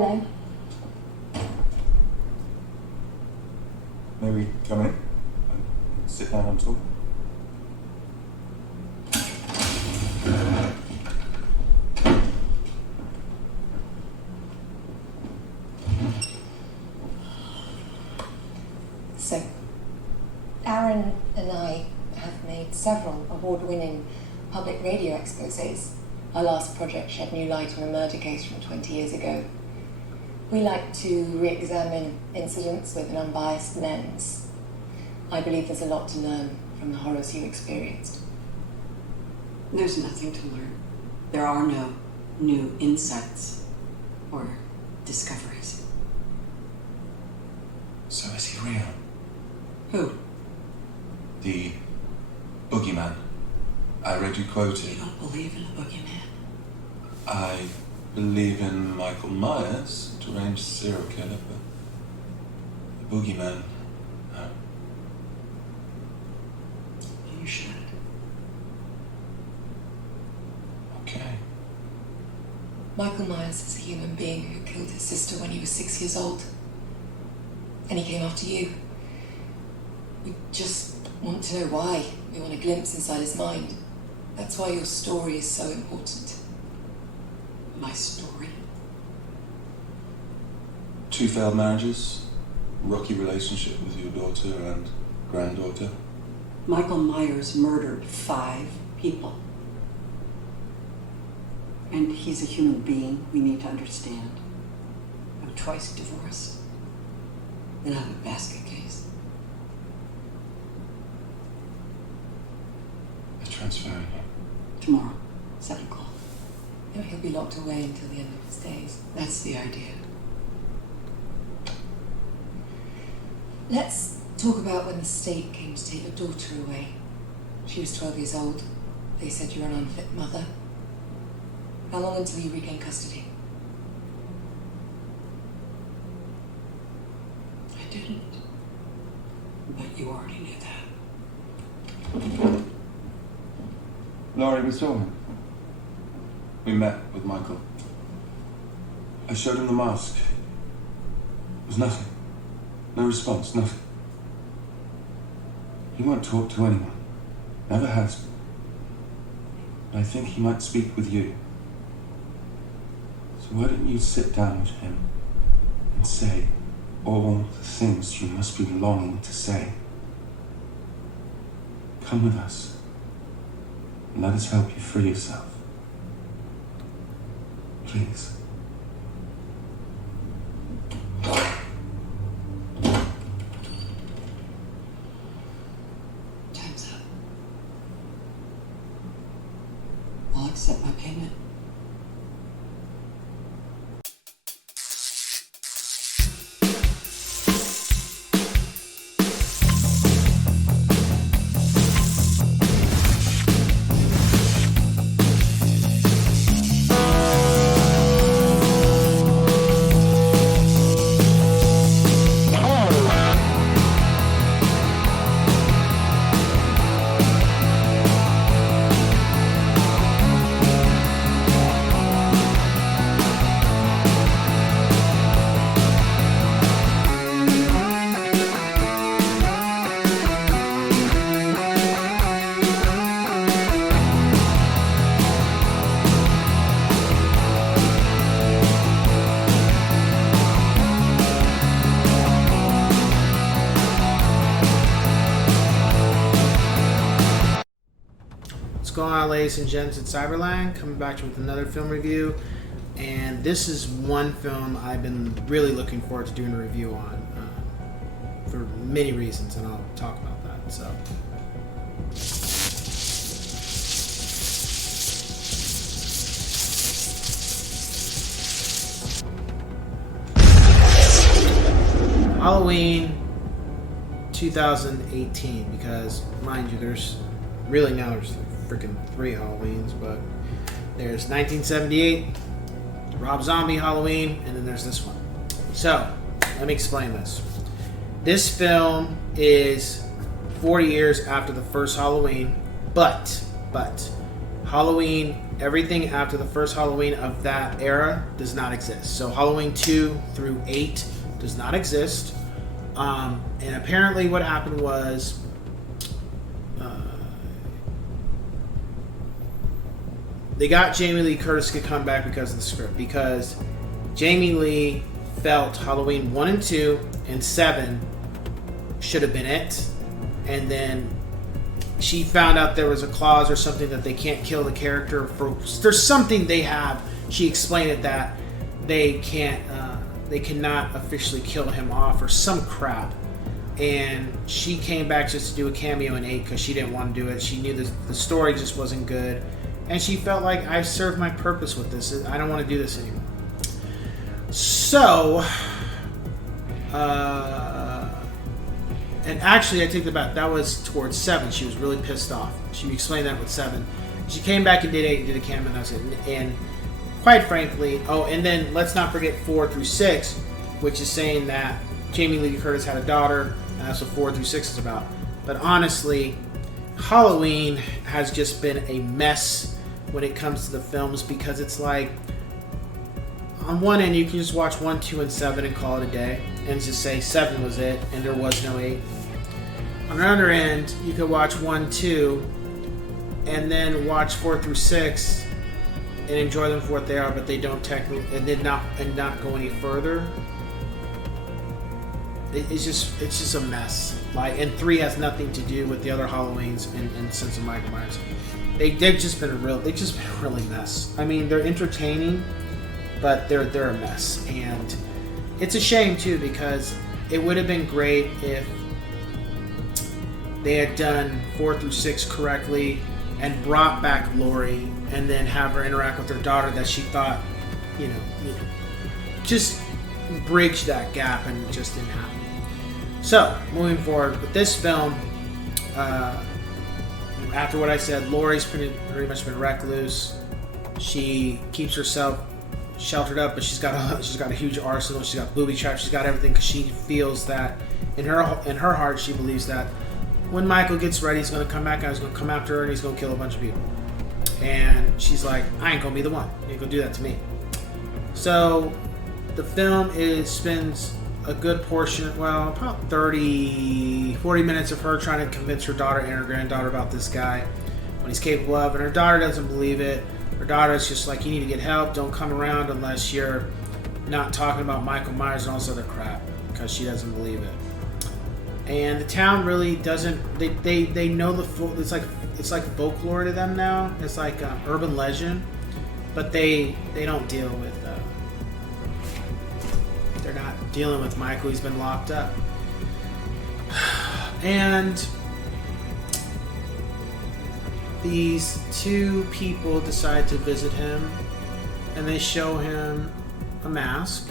Hello. May we come in and sit down and talk? So, Aaron and I have made several award-winning public radio exposés. Our last project shed new light on a murder case from 20 years ago. We like to re-examine incidents with an unbiased lens. I believe there's a lot to learn from the horrors you experienced. There's nothing to learn. There are no new insights or discoveries. So is he real? Who? The boogeyman. I read you quoted. You don't believe in a boogeyman? I believe in Michael Myers, a deranged serial killer, but the boogeyman, no. You should. Okay. Michael Myers is a human being who killed his sister when he was 6 years old. And he came after you. We just want to know why. We want a glimpse inside his mind. That's why your story is so important. My story? 2 failed marriages, rocky relationship with your daughter and granddaughter. Michael Myers murdered 5 people. And he's a human being we need to understand. I'm twice divorced. And I have a basket case. They're transferring you. Tomorrow, 7 o'clock. You know, he'll be locked away until the end of his days. That's the idea. Let's talk about when the state came to take your daughter away. She was 12 years old. They said you were an unfit mother. How long until you regain custody? I didn't. But you already knew that. Laurie, we saw him. We met with Michael. I showed him the mask. It was nothing. No response, nothing. He won't talk to anyone. Never has been. But I think he might speak with you. So why don't you sit down with him and say all the things you must be longing to say? Come with us and let us help you free yourself. Please. Time's up. I'll accept my payment. What's going on, ladies and gents at Cyberland? Coming back to you with another film review, and this is one film I've been really looking forward to doing a review on for many reasons, and I'll talk about that. So, Halloween 2018, because mind you, there's really now there's like freaking 3 Halloweens, but there's 1978, Rob Zombie Halloween, and then there's this one. So, let me explain this. This film is 40 years after the first Halloween, but Halloween, everything after the first Halloween of that era does not exist. So Halloween 2 through 8 does not exist. And apparently what happened was they got Jamie Lee Curtis to come back because of the script. Because Jamie Lee felt Halloween 1 and 2 and 7 should have been it. And then she found out there was a clause or something that they can't kill the character for. There's something they have. She explained it that they can't. They cannot officially kill him off or some crap. And she came back just to do a cameo in 8 because she didn't want to do it. She knew the story just wasn't good. And she felt like, I've served my purpose with this. I don't want to do this anymore. So, and actually, I take that back. That was towards 7. She was really pissed off. She explained that with 7. She came back and did 8 and did a cameo, and that's it. And quite frankly, and then let's not forget 4 through 6, which is saying that Jamie Lee Curtis had a daughter, and that's what 4 through 6 is about. But honestly, Halloween has just been a mess when it comes to the films, because it's like, on one end you can just watch 1, 2, and 7 and call it a day and just say 7 was it and there was no 8. On the other end, you could watch 1, 2 and then watch 4 through 6 and enjoy them for what they are, but they don't technically and not go any further. It's just a mess. Like, and 3 has nothing to do with the other Halloweens in sense of Michael Myers. They've just been a really mess. I mean, they're entertaining, but they're a mess, and it's a shame too, because it would have been great if they had done 4 through 6 correctly and brought back Laurie, and then have her interact with her daughter that she thought, just bridge that gap, and it just didn't happen. So, moving forward with this film, after what I said, Laurie's pretty much been recluse. She keeps herself sheltered up, but she's got a huge arsenal. She's got booby traps. She's got everything, because she feels that in her heart, she believes that when Michael gets ready, he's going to come back and he's going to come after her and he's going to kill a bunch of people. And she's like, I ain't going to be the one. You ain't going to do that to me. So the film spends a good portion, well, about 40 minutes of her trying to convince her daughter and her granddaughter about this guy, what he's capable of, and her daughter doesn't believe it. Her daughter's just like, you need to get help. Don't come around unless you're not talking about Michael Myers and all this other crap, because she doesn't believe it. And the town really doesn't. They know it's like folklore to them now. It's like urban legend, but they don't deal with. They're not dealing with Michael. He's been locked up, and these 2 people decide to visit him, and they show him a mask,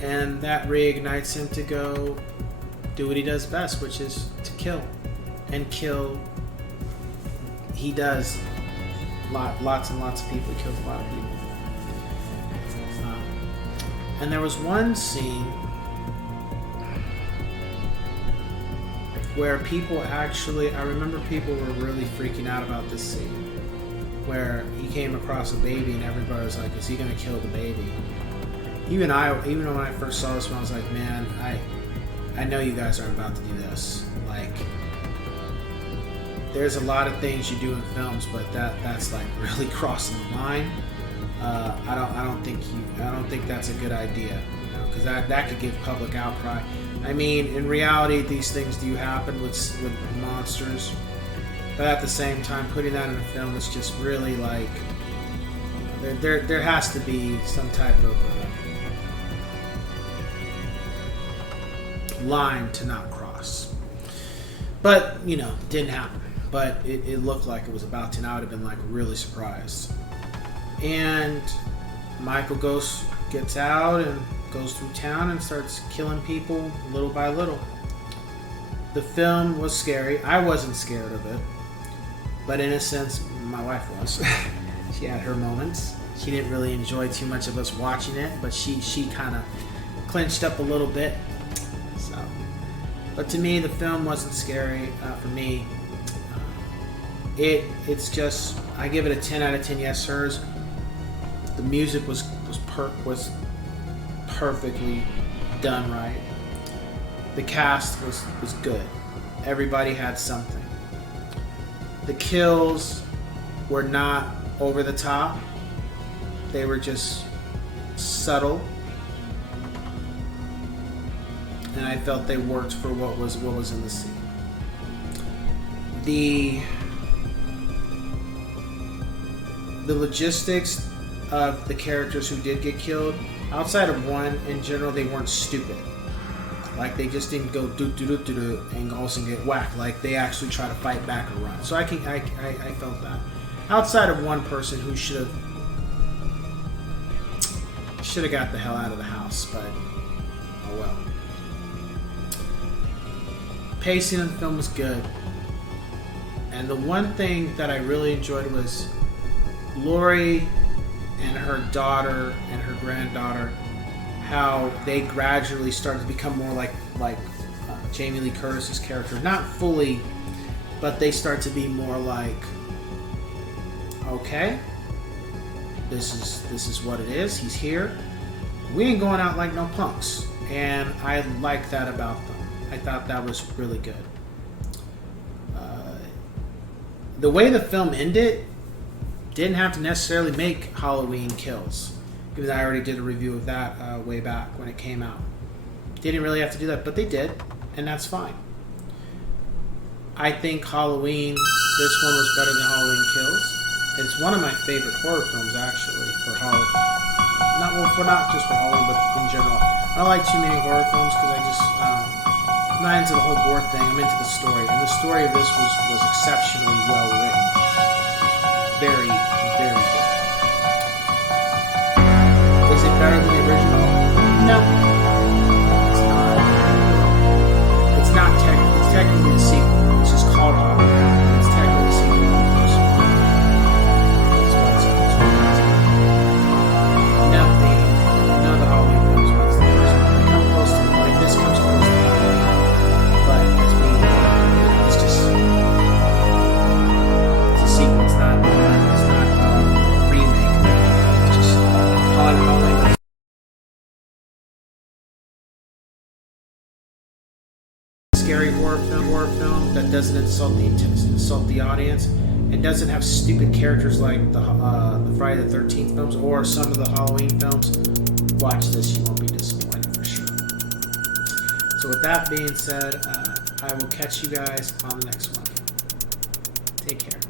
and that reignites him to go do what he does best, which is to kill. And kill. He does lots and lots of people. He kills a lot of people. And there was one scene where people I remember people were really freaking out about this scene, where he came across a baby and everybody was like, is he going to kill the baby? Even when I first saw this one, I was like, man, I know you guys aren't about to do this. Like, there's a lot of things you do in films, but that's like really crossing the line. I don't think that's a good idea, because that could give public outcry. I mean, in reality, these things do happen with monsters, but at the same time, putting that in a film is just really like, there has to be some type of line to not cross. But didn't happen. But it looked like it was about to, and I would have been like really surprised. And Michael gets out and goes through town and starts killing people little by little. The film was scary. I wasn't scared of it, but in a sense, my wife was. She had her moments. She didn't really enjoy too much of us watching it, but she kind of clenched up a little bit. So, but to me, the film wasn't scary for me. It's just, I give it a 10 out of 10 yes sirs. The music was perfectly done right. The cast was good. Everybody had something. The kills were not over the top. They were just subtle. And I felt they worked for what was in the scene. The logistics of the characters who did get killed, outside of one, in general, they weren't stupid. Like, they just didn't go do and also get whacked. Like, they actually try to fight back or run. So I felt that. Outside of one person who should have got the hell out of the house, but oh well. Pacing in the film was good. And the one thing that I really enjoyed was Laurie and her daughter and her granddaughter, how they gradually started to become more like Jamie Lee Curtis's character. Not fully, but they start to be more like, okay, this is what it is. He's here. We ain't going out like no punks. And I like that about them. I thought that was really good. The way the film ended didn't have to necessarily make Halloween Kills, because I already did a review of that way back when it came out. Didn't really have to do that, but they did, and that's fine. I think this one was better than Halloween Kills. It's one of my favorite horror films, actually, for Halloween. Not just for Halloween, but in general. I don't like too many horror films because I just I'm not into the whole gore thing. I'm into the story, and the story of this was exceptionally well written. Very, very good. Is it better than the original? No. It's not. It's not technically. It's technically the sequel. It's just called Halloween. It's technically the sequel to the first one. That's why it's none of the Halloween films was the first one. They come close to it. Like this comes close to it. But as we, it's just, it's a sequel. It's not a remake. It's just Halloween. Scary horror film that doesn't insult the audience, and doesn't have stupid characters like the Friday the 13th films or some of the Halloween films. Watch this, you won't be disappointed for sure. So with that being said, I will catch you guys on the next one. Take care.